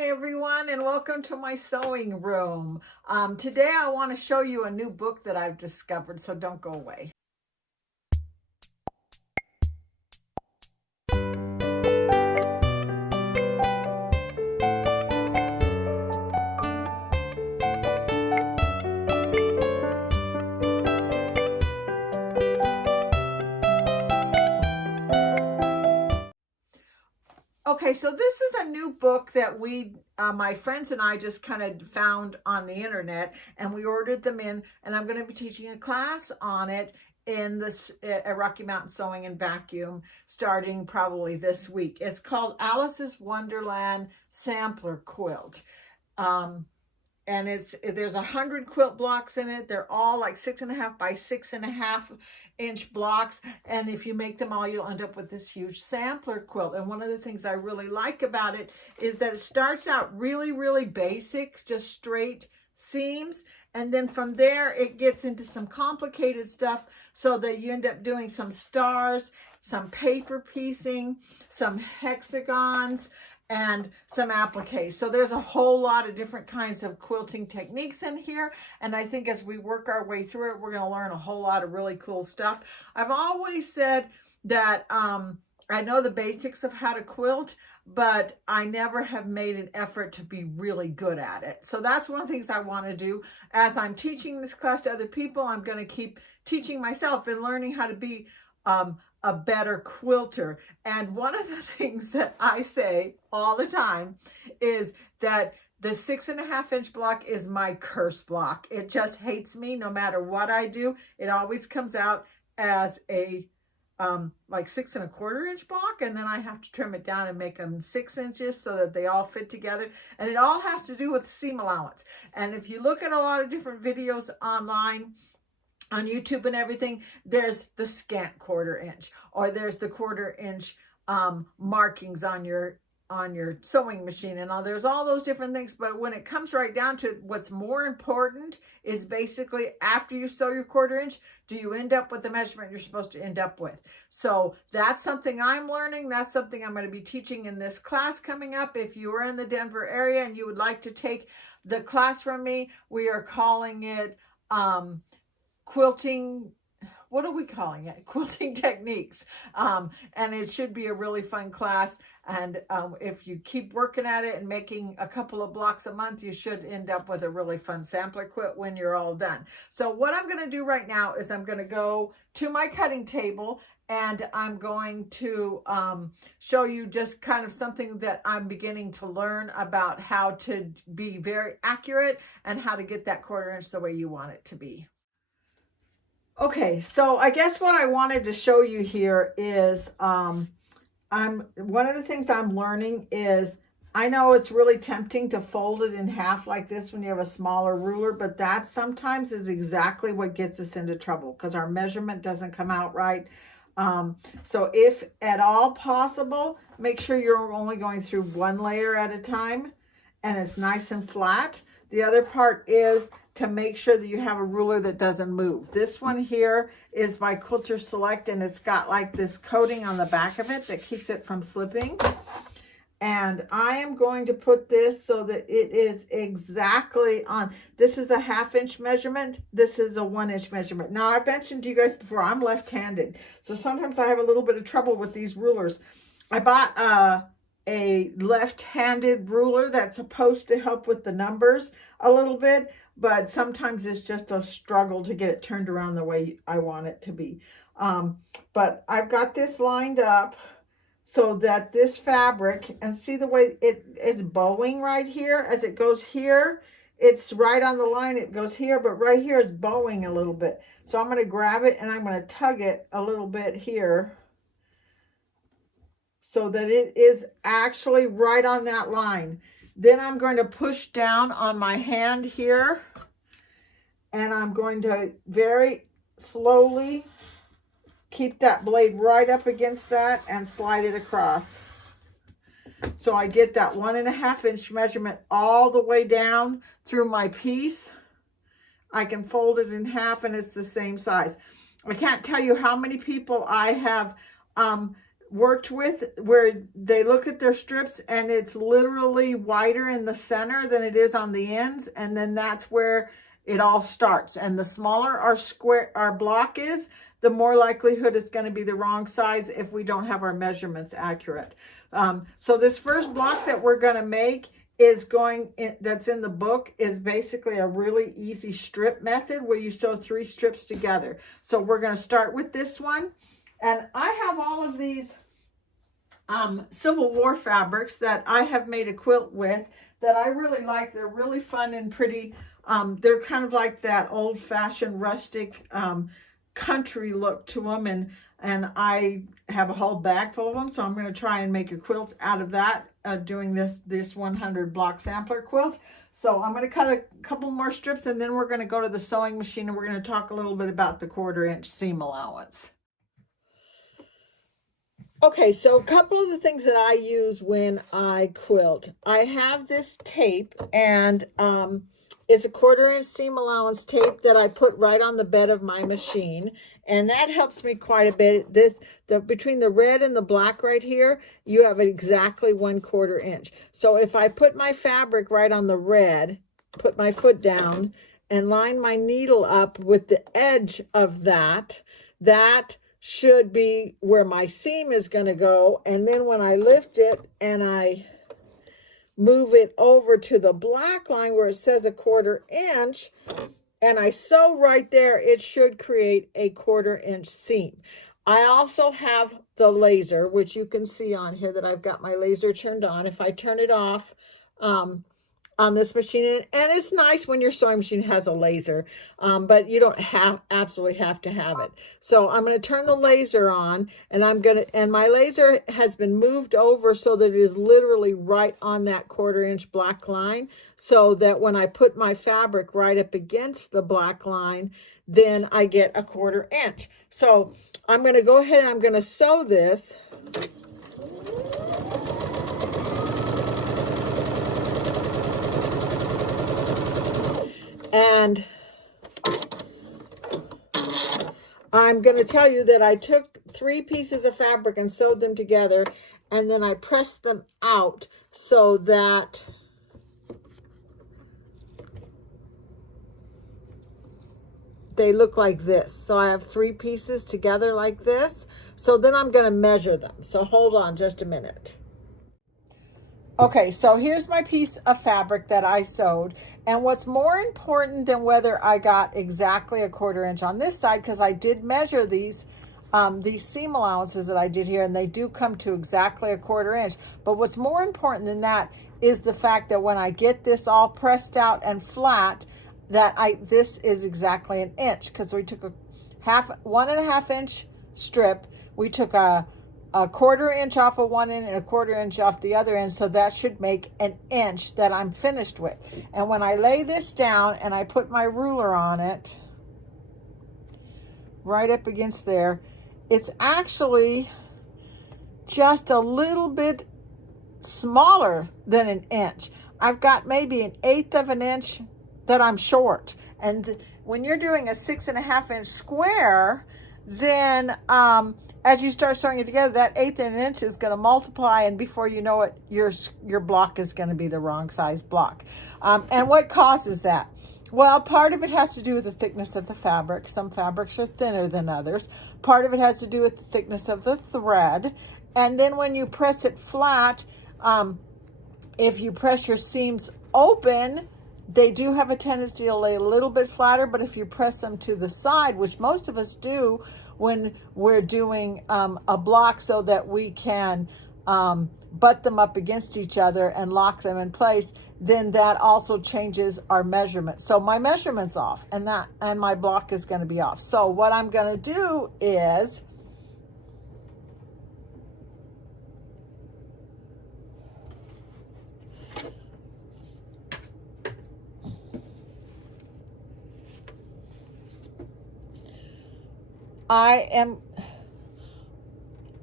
Hi everyone, and welcome to my sewing room. Today I want to show you a new book that I've discovered, so don't go away. Okay, so this is a new book that my friends and I just kind of found on the internet, and we ordered them in, and I'm going to be teaching a class on it in this Rocky Mountain Sewing and Vacuum starting probably this week. It's called Alice's Wonderland Sampler Quilt. And there's 100 quilt blocks in it. They're all like 6.5 by 6.5 inch blocks, and if you make them all, you'll end up with this huge sampler quilt. And one of the things I really like about it is that it starts out really basic, just straight seams, and then from there it gets into some complicated stuff, so that you end up doing some stars, some paper piecing, some hexagons, and some appliques. So there's a whole lot of different kinds of quilting techniques in here. And I think as we work our way through it, we're going to learn a whole lot of really cool stuff. I've always said that I know the basics of how to quilt, but I never have made an effort to be really good at it. So that's one of the things I want to do. As I'm teaching this class to other people, I'm going to keep teaching myself and learning how to be a better quilter. And one of the things that I say all the time is that the 6.5 inch block is my curse block. It just hates me no matter what I do. It always comes out as a like 6.25 inch block, and then I have to trim it down and make them 6 inches so that they all fit together. And it all has to do with seam allowance. And if you look at a lot of different videos online, on YouTube and everything, there's the scant 1/4 inch, or there's the 1/4 inch markings on your sewing machine, and all there's all those different things. But when it comes right down to it, what's more important is basically after you sew your 1/4 inch, do you end up with the measurement you're supposed to end up with? So that's something I'm learning. That's something I'm going to be teaching in this class coming up. If you are in the Denver area and you would like to take the class from me, we are calling it quilting, what are we calling it? Quilting techniques. And it should be a really fun class. And if you keep working at it and making a couple of blocks a month, you should end up with a really fun sampler quilt when you're all done. So what I'm going to do right now is I'm going to go to my cutting table, and I'm going to show you just kind of something that I'm beginning to learn about how to be very accurate and how to get that 1/4 inch the way you want it to be. Okay, so I guess what I wanted to show you here is one of the things I'm learning is, I know it's really tempting to fold it in half like this when you have a smaller ruler, but that sometimes is exactly what gets us into trouble because our measurement doesn't come out right. So if at all possible, make sure you're only going through one layer at a time and it's nice and flat. The other part is to make sure that you have a ruler that doesn't move. This one here is by Quilter Select, and it's got like this coating on the back of it that keeps it from slipping. And I am going to put this so that it is exactly on. This is a 1/2 inch measurement. This is a 1 inch measurement. Now, I've mentioned to you guys before, I'm left-handed, so sometimes I have a little bit of trouble with these rulers. I bought a left-handed ruler that's supposed to help with the numbers a little bit, but sometimes it's just a struggle to get it turned around the way I want it to be. But I've got this lined up so that this fabric, and see the way it is bowing right here as it goes here, it's right on the line, it goes here, but right here is bowing a little bit. So I'm going to grab it and I'm going to tug it a little bit here so that it is actually right on that line. Then I'm going to push down on my hand here, and I'm going to very slowly keep that blade right up against that and slide it across. So I get that 1.5 inch measurement all the way down through my piece. I can fold it in half and it's the same size. I can't tell you how many people I have worked with, where they look at their strips and it's literally wider in the center than it is on the ends, and then that's where it all starts. And the smaller our block is, the more likelihood it's going to be the wrong size if we don't have our measurements accurate. So this first block that we're going to make is that's in the book, is basically a really easy strip method where you sew 3 strips together. So we're going to start with this one. And I have all of these Civil War fabrics that I have made a quilt with that I really like. They're really fun and pretty. They're kind of like that old-fashioned rustic country look to them, and I have a whole bag full of them, so I'm going to try and make a quilt out of that, doing this 100 block sampler quilt. So I'm going to cut a couple more strips, and then we're going to go to the sewing machine, and we're going to talk a little bit about the 1/4 inch seam allowance. Okay, so a couple of the things that I use when I quilt. I have this tape, and it's a 1/4 inch seam allowance tape that I put right on the bed of my machine, and that helps me quite a bit. Between the red and the black right here, you have exactly 1/4 inch. So if I put my fabric right on the red, put my foot down, and line my needle up with the edge of that should be where my seam is going to go. And then when I lift it and I move it over to the black line where it says 1/4 inch, and I sew right there, it should create a 1/4 inch seam. I also have the laser, which you can see on here that I've got my laser turned on. If I turn it off on this machine, and it's nice when your sewing machine has a laser, but you don't absolutely have to have it. So I'm going to turn the laser on, and and my laser has been moved over so that it is literally right on that 1/4 inch black line, so that when I put my fabric right up against the black line, then I get a 1/4 inch. So I'm going to go ahead and I'm going to sew this. And I'm going to tell you that I took 3 pieces of fabric and sewed them together, and then I pressed them out so that they look like this. So I have 3 pieces together like this. So then I'm going to measure them. So hold on just a minute. Okay, so here's my piece of fabric that I sewed. And what's more important than whether I got exactly a 1/4 inch on this side, because I did measure these seam allowances that I did here, and they do come to exactly a 1/4 inch. But what's more important than that is the fact that when I get this all pressed out and flat, that this is exactly 1 inch, because we took a 1.5 inch strip. We took a 1/4 inch off of one end and a 1/4 inch off the other end, so that should make 1 inch that I'm finished with. And when I lay this down and I put my ruler on it, right up against there, it's actually just a little bit smaller than 1 inch. I've got maybe 1/8 of an inch that I'm short. And when you're doing a 6.5 inch square, then as you start sewing it together, that 1/8 of an inch is going to multiply, and before you know it, your block is going to be the wrong size block. And what causes that? Well, part of it has to do with the thickness of the fabric. Some fabrics are thinner than others. Part of it has to do with the thickness of the thread. And then when you press it flat, if you press your seams open, they do have a tendency to lay a little bit flatter, but if you press them to the side, which most of us do when we're doing a block so that we can butt them up against each other and lock them in place, then that also changes our measurement. So my measurement's off, and my block is going to be off. So what I'm going to do is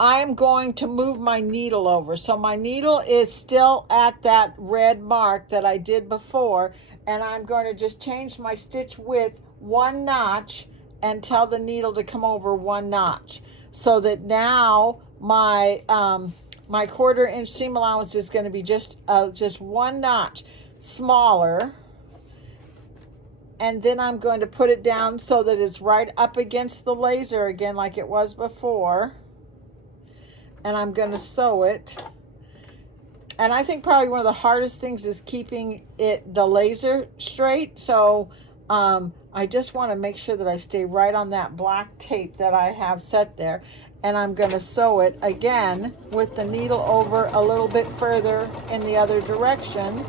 I'm going to move my needle over. So my needle is still at that red mark that I did before, and I'm going to just change my stitch width 1 notch and tell the needle to come over 1 notch, so that now my my 1/4 inch seam allowance is going to be just 1 notch smaller, and then I'm going to put it down so that it's right up against the laser again like it was before, and I'm going to sew it. And I think probably one of the hardest things is keeping the laser straight. So I just want to make sure that I stay right on that black tape that I have set there. And I'm going to sew it again with the needle over a little bit further in the other direction.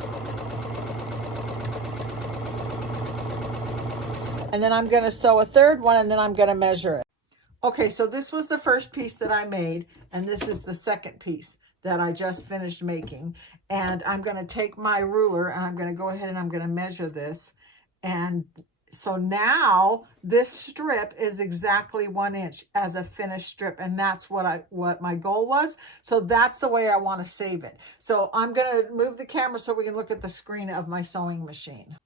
And then I'm going to sew a third one, and then I'm going to measure it. Okay, so this was the first piece that I made, and this is the second piece that I just finished making. And I'm going to take my ruler, and I'm going to go ahead and I'm going to measure this. And so now this strip is exactly 1 inch as a finished strip, and that's what my goal was. So that's the way I want to save it. So I'm going to move the camera so we can look at the screen of my sewing machine.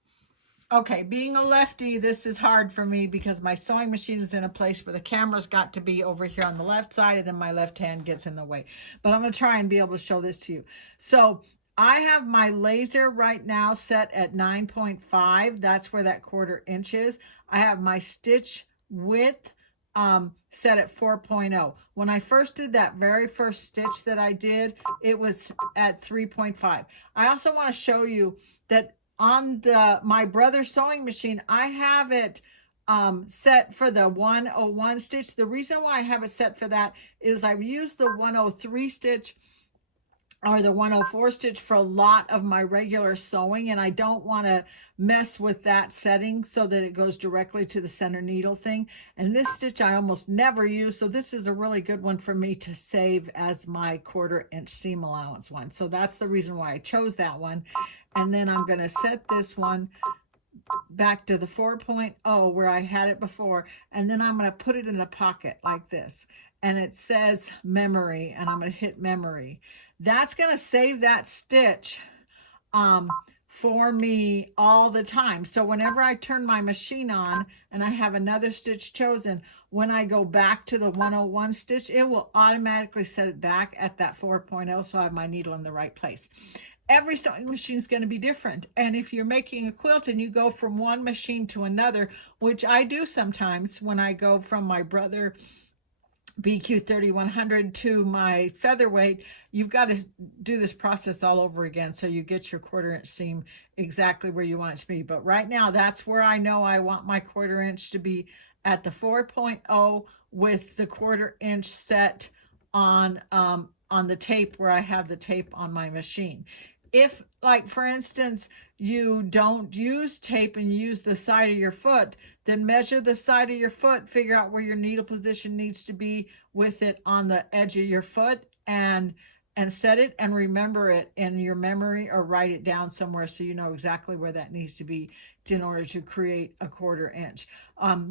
Okay, being a lefty, this is hard for me because my sewing machine is in a place where the camera's got to be over here on the left side, and then my left hand gets in the way. But I'm going to try and be able to show this to you. So I have my laser right now set at 9.5. That's where that 1/4 inch is. I have my stitch width set at 4.0. When I first did that very first stitch that I did, it was at 3.5. I also want to show you that on my brother's sewing machine, I have it set for the 101 stitch. The reason why I have it set for that is I've used the 103 stitch or the 104 stitch for a lot of my regular sewing, and I don't want to mess with that setting so that it goes directly to the center needle thing. And this stitch I almost never use, so this is a really good one for me to save as my 1/4 inch seam allowance one. So that's the reason why I chose that one. And then I'm going to set this one back to the 4.0 where I had it before, and then I'm going to put it in the pocket like this, and it says memory, and I'm going to hit memory. That's going to save that stitch for me all the time. So whenever I turn my machine on and I have another stitch chosen, when I go back to the 101 stitch, it will automatically set it back at that 4.0, so I have my needle in the right place. Every sewing machine is going to be different. And if you're making a quilt and you go from one machine to another, which I do sometimes when I go from my brother BQ 3100 to my featherweight, you've got to do this process all over again so you get your 1/4 inch seam exactly where you want it to be. But right now, that's where I know I want my 1/4 inch to be, at the 4.0 with the 1/4 inch set on the tape where I have the tape on my machine. If, like, for instance, you don't use tape and you use the side of your foot, then measure the side of your foot, figure out where your needle position needs to be with it on the edge of your foot, and set it and remember it in your memory, or write it down somewhere so you know exactly where that needs to be in order to create a 1/4 inch.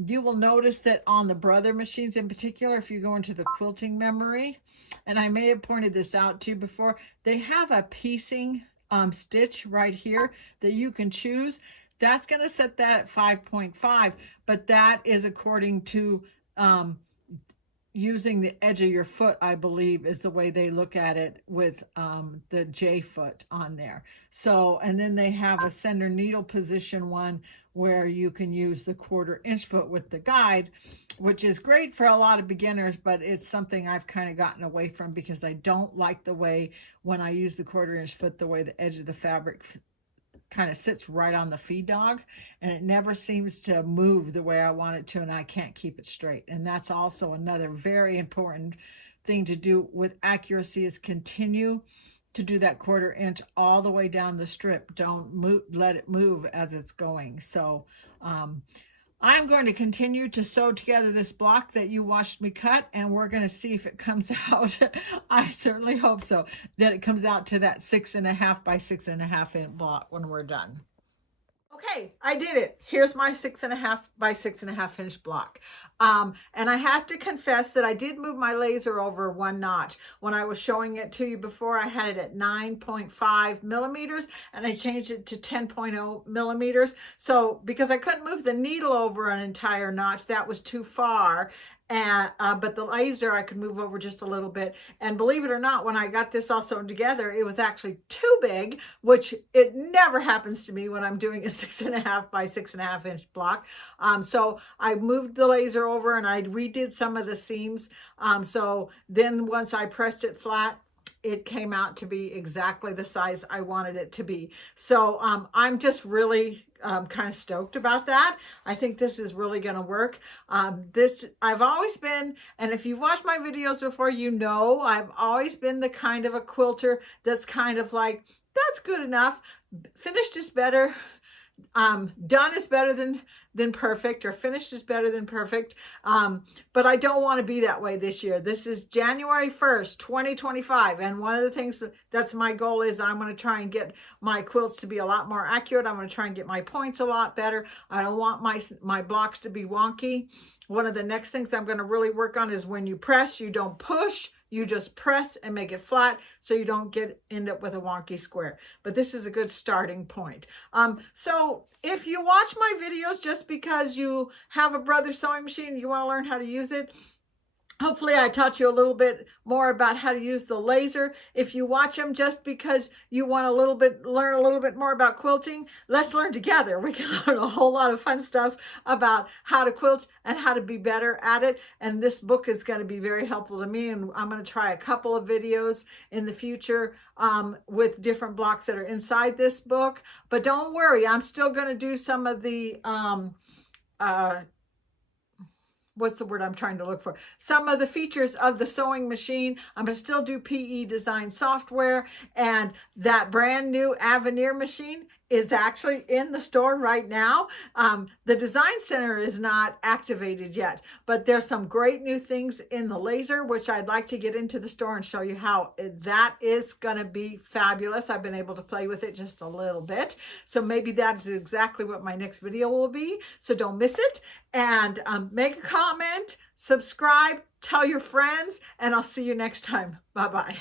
You will notice that on the brother machines in particular, if you go into the quilting memory, and I may have pointed this out to you before, they have a piecing stitch right here that you can choose. That's going to set that at 5.5, but that is according to using the edge of your foot, I believe, is the way they look at it with the J foot on there. So, and then they have a center needle position one where you can use the 1/4 inch foot with the guide, which is great for a lot of beginners, but it's something I've kind of gotten away from because I don't like the way, when I use the 1/4 inch foot, the way the edge of the fabric kind of sits right on the feed dog, and it never seems to move the way I want it to, and I can't keep it straight. And that's also another very important thing to do with accuracy, is continue to do that 1/4 inch all the way down the strip. Don't let it move as it's going. So I'm going to continue to sew together this block that you watched me cut, and we're going to see if it comes out. I certainly hope so, that it comes out to that 6.5 by 6.5 inch block when we're done. Okay, I did it. Here's my 6.5 by 6.5 inch block. And I have to confess that I did move my laser over 1 notch. When I was showing it to you before, I had it at 9.5 millimeters, and I changed it to 10.0 millimeters. So because I couldn't move the needle over an entire notch, that was too far. And but the laser I could move over just a little bit. And believe it or not, when I got this all sewn together, it was actually too big, which it never happens to me when I'm doing a 6.5 by 6.5 inch block. So I moved the laser over and I redid some of the seams. So then once I pressed it flat, it came out to be exactly the size I wanted it to be. So I'm just really kind of stoked about that. I think this is really going to work. I've always been, and if you've watched my videos before, you know, I've always been the kind of a quilter that's kind of like, that's good enough. Finished is better. Done is better than perfect, or finished is better than perfect. But I don't want to be that way this year. This is January 1st, 2025. And one of the things that's my goal is I'm going to try and get my quilts to be a lot more accurate. I'm going to try and get my points a lot better. I don't want my blocks to be wonky. One of the next things I'm going to really work on is when you press, you don't push. You just press and make it flat so you don't end up with a wonky square. But this is a good starting point. So if you watch my videos just because you have a Brothers sewing machine, you want to learn how to use it, hopefully I taught you a little bit more about how to use the laser. If you watch them just because you want learn a little bit more about quilting, let's learn together. We can learn a whole lot of fun stuff about how to quilt and how to be better at it. And this book is going to be very helpful to me. And I'm going to try a couple of videos in the future with different blocks that are inside this book. But don't worry, I'm still going to do some of the what's the word I'm trying to look for? Some of the features of the sewing machine. I'm going to still do PE design software, and that brand new Avenir machine is actually in the store right now. The design center is not activated yet, but there's some great new things in the laser, which I'd like to get into the store and show you how that is going to be fabulous. I've been able to play with it just a little bit. So maybe that's exactly what my next video will be. So don't miss it. And make a comment, subscribe, tell your friends, and I'll see you next time. Bye-bye.